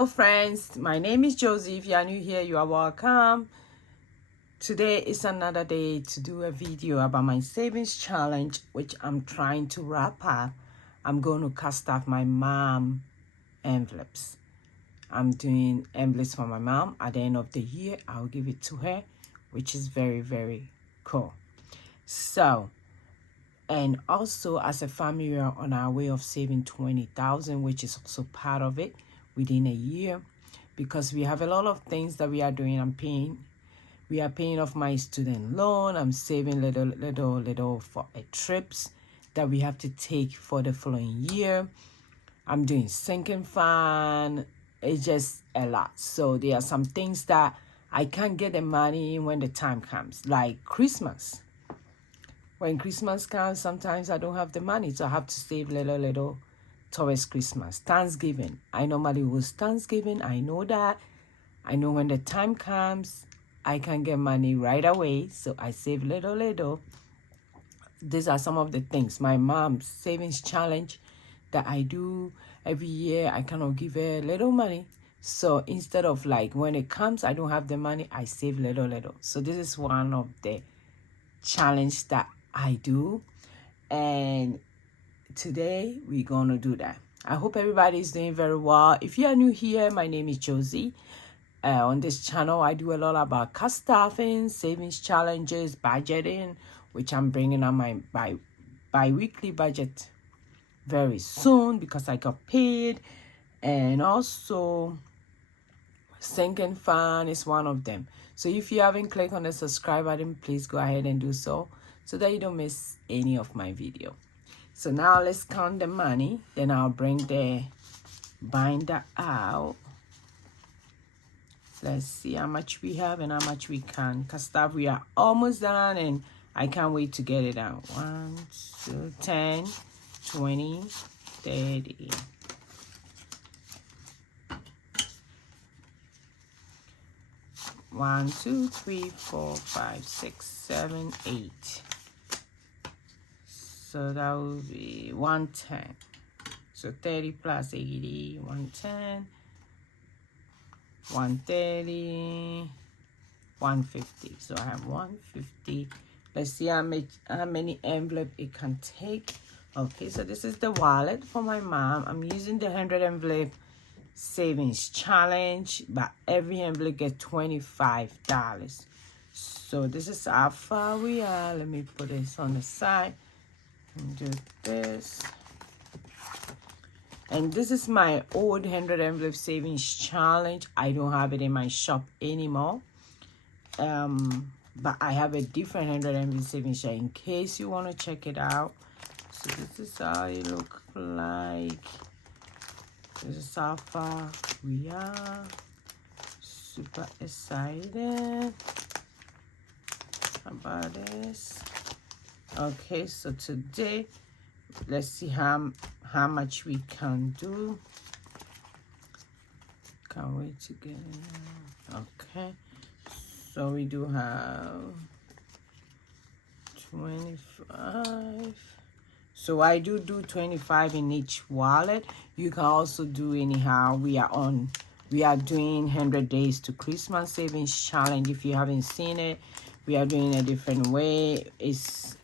Hello friends, my name is Josy. If you are new here, you are welcome. Today is another day to do a video about my savings challenge, which I'm trying to wrap up. I'm going to cast off my mom envelopes. I'm doing envelopes for my mom. At the end of the year, I'll give it to her, which is very, very cool. So, and also as a family, we are on our way of saving 20,000, which is also part of it within a year, because we have a lot of things that we are doing. We are paying off my student loan. I'm saving little for trips that we have to take for the following year. I'm doing sinking fund. It's just a lot. So there are some things that I can't get the money when the time comes, like Christmas. When Christmas comes, sometimes I don't have the money, so I have to save little towards Christmas. Thanksgiving, I normally host Thanksgiving. I know that. I know when the time comes, I can get money right away, so I save little. These are some of the things. My mom's savings challenge that I do every year, I cannot give her little money. So instead of like when it comes, I don't have the money, I save little. So this is one of the challenge that I do, and today we're gonna do that. I hope everybody is doing very well. If you are new here, my name is Josy. On this channel, I do a lot about cost staffing, savings challenges, budgeting, which I'm bringing on my bi-weekly budget very soon because I got paid, and also sinking fund is one of them. So if you haven't clicked on the subscribe button, please go ahead and do so that you don't miss any of my video. So now let's count the money. Then I'll bring the binder out. Let's see how much we have and how much we can. Because we are almost done and I can't wait to get it out. 1, 2, 10, 20, 30. 1, 2, 3, 4, 5, 6, 7, 8. So that will be 110. So 30 plus 80, 110, 130, 150. So I have 150. Let's see how many envelope it can take. Okay, so this is the wallet for my mom. I'm using the 100 envelope savings challenge, but every envelope gets $25. So this is how far we are. Let me put this on the side and do this. And this is my old 100 envelope savings challenge. I don't have it in my shop anymore, but I have a different 100 envelope savings challenge in case you want to check it out. So this is how it look like. This is how far we are. Super excited about this. Okay, so today, let's see how much we can do. Can't wait to get it out. Okay, so we do have 25. So I do 25 in each wallet. You can also do anyhow. We are doing 100 days to Christmas savings challenge. If you haven't seen it, we are doing a different way. It's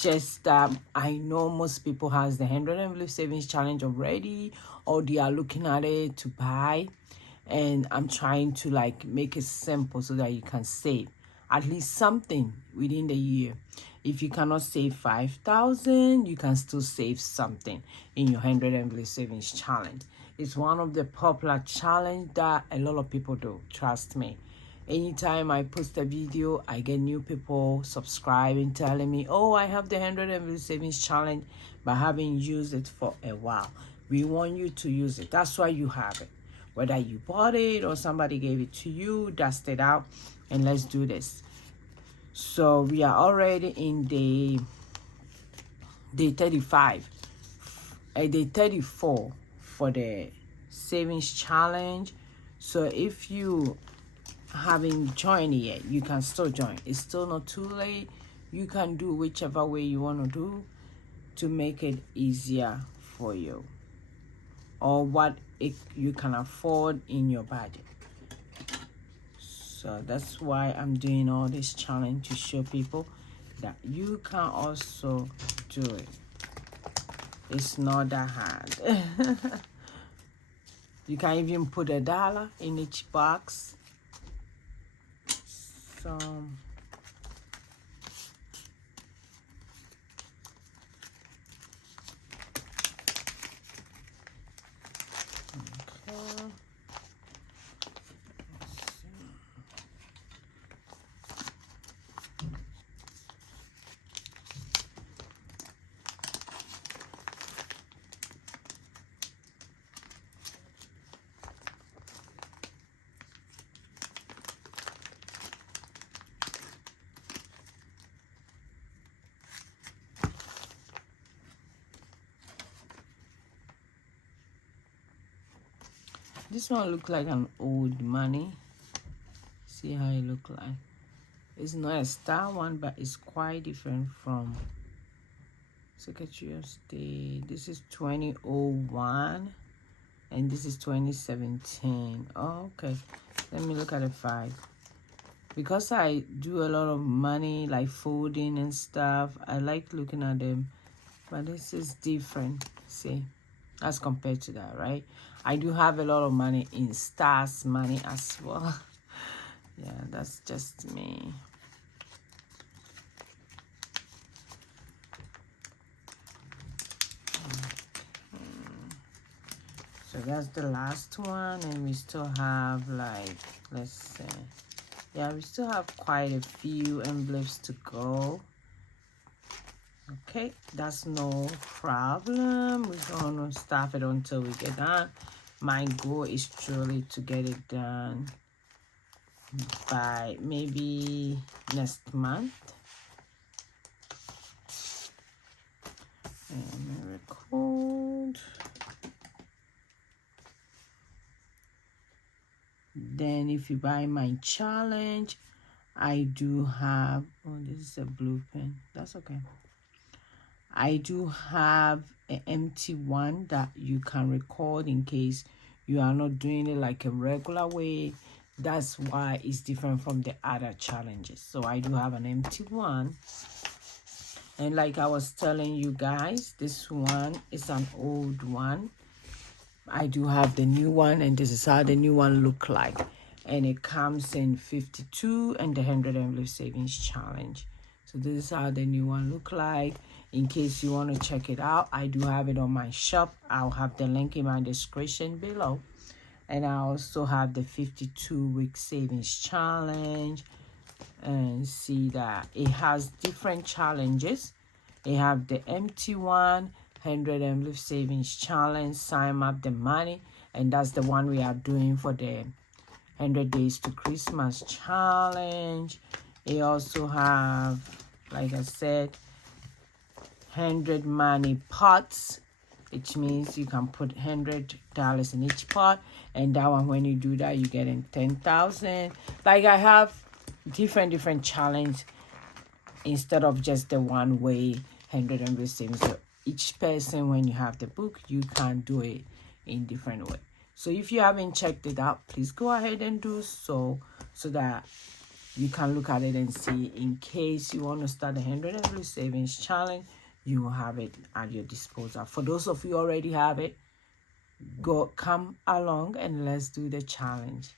just that I know most people has the 100 envelope savings challenge already, or they are looking at it to buy, and I'm trying to like make it simple so that you can save at least something within the year. If you cannot save 5,000, you can still save something in your 100 envelope savings challenge. It's one of the popular challenge that a lot of people do. Trust me. Anytime I post a video, I get new people subscribing, telling me, oh, I have the 100 envelope savings challenge, but I haven't used it for a while. We want you to use it. That's why you have it. Whether you bought it or somebody gave it to you, dust it out, and let's do this. So we are already in day 35, day 34 for the savings challenge. So if you haven't joined yet, you can still join. It's still not too late. You can do whichever way you want to do to make it easier for you. or what you can afford in your budget. So that's why I'm doing all this challenge, to show people that you can also do it. It's not that hard. You can even put $1 in each box. So okay. This one look like an old money. See how it look like. It's not a star one, but it's quite different from Secretary of State. This is 2001 and this is 2017. Oh, okay. Let me look at the 5. Because I do a lot of money, like folding and stuff, I like looking at them. But this is different, see, as compared to that, right? I do have a lot of money in stars money as well. Yeah, that's just me. So that's the last one, and we still have, like, let's see. Yeah, we still have quite a few envelopes to go. Okay, that's no problem. We're gonna stop it until we get done. My goal is truly to get it done by maybe next month. And record. Then if you buy my challenge, I do have, oh, this is a blue pen. That's okay. I do have an empty one that you can record in case you are not doing it like a regular way. That's why it's different from the other challenges. So I do have an empty one. And like I was telling you guys, this one is an old one. I do have the new one, and this is how the new one look like. And it comes in 52 and the 100 envelope savings challenge. So this is how the new one look like. In case you want to check it out, I do have it on my shop. I'll have the link in my description below. And I also have the 52-week savings challenge. And see that it has different challenges. They have the empty one, 100 envelope savings challenge, sign up the money. And that's the one we are doing for the 100 days to Christmas challenge. They also have, like I said, 100 money pots, which means you can put $100 in each pot, and that one, when you do that, you get in 10,000. Like I have different challenge instead of just the one way 100 envelope savings. So each person, when you have the book, you can do it in different way. So if you haven't checked it out, please go ahead and do so that you can look at it and see, in case you want to start the 100 envelope savings challenge, you will have it at your disposal. For those of you who already have it, come along and let's do the challenge.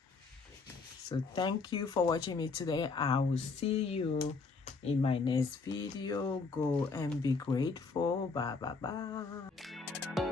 So thank you for watching me today. I will see you in my next video. Go and be grateful. Bye bye bye.